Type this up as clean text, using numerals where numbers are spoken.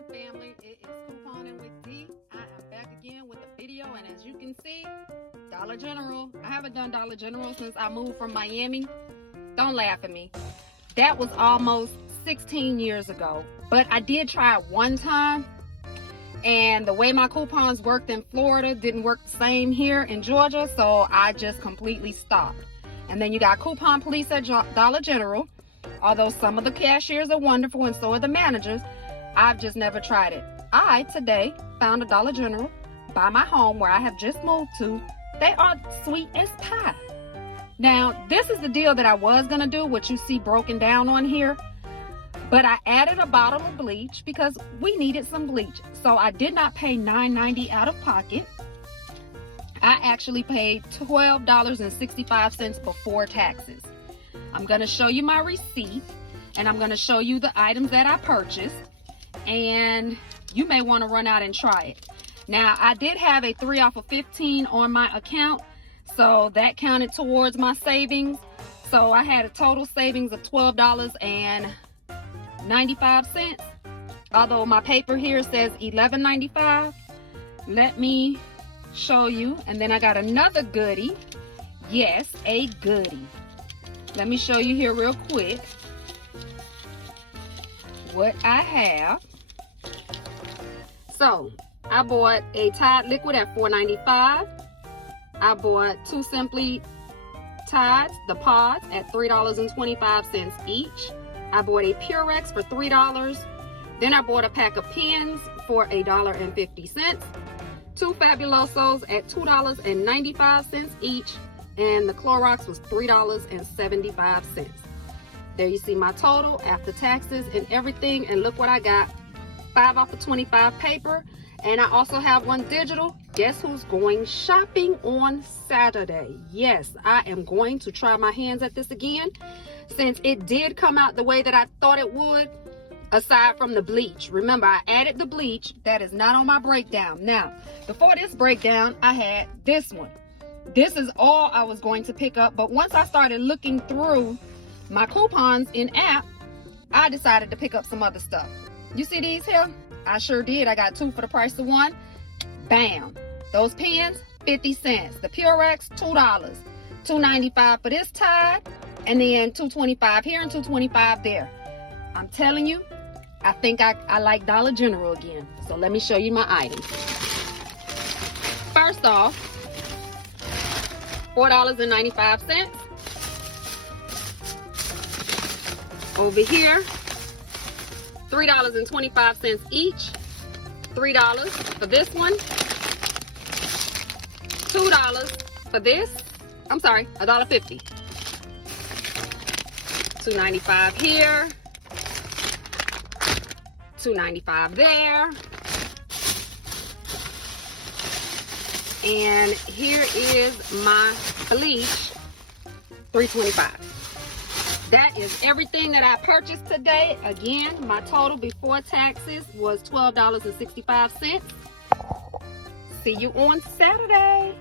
morning, family. It is Couponing with D. I am back again with a video, and as you can see, Dollar General. I haven't done Dollar General since I moved from Miami. Don't laugh at me. That was almost 16 years ago, but I did try it one time, and the way my coupons worked in Florida didn't work the same here in Georgia, so I just completely stopped. And then you got coupon police at Dollar General. Although some of the cashiers are wonderful and so are the managers, I've just never tried it. I, today, found a Dollar General by my home where I have just moved to. They are sweet as pie. Now, this is the deal that I was going to do, what you see broken down on here. But I added a bottle of bleach because we needed some bleach. So I did not pay $9.90 out of pocket. I actually paid $12.65 before taxes. I'm going to show you my receipt, and I'm going to show you the items that I purchased, and you may want to run out and try it. Now, I did have a 3 off of 15 on my account, so that counted towards my savings. So I had a total savings of $12.95, although my paper here says $11.95. Let me show you. And then I got another goodie. Yes, a goodie. Let me show you here real quick what I have. So I bought a Tide liquid at $4.95. I bought 2 Simply Tides, the pods, at $3.25 each. I bought a Purex for $3. Then I bought a pack of pens for $1.50. 2 Fabulosos at $2.95 each. And the Clorox was $3.75. There you see my total after taxes and everything. And look what I got. 5 off of 25 paper. And I also have one digital. Guess who's going shopping on Saturday? Yes, I am going to try my hands at this again, since it did come out the way that I thought it would, aside from the bleach. Remember, I added the bleach. That is not on my breakdown. Now, before this breakdown, I had this one. This is all I was going to pick up, but once I started looking through my coupons in app, I decided to pick up some other stuff. You see these here? I sure did. I got 2 for the price of 1. Bam. Those pens, 50 cents. The Purex, $2. $2.95 for this Tide, and then $2.25 here and $2.25 there. I'm telling you, I think I like Dollar General again. So let me show you my items. First off, $4.95. Over here, $3.25 each. $3 for this one. $2 for this. I'm sorry, $1.50. $2.95 here. $2.95 there. And here is my bleach, $3.25. That is everything that I purchased today. Again, my total before taxes was $12.65. See you on Saturday.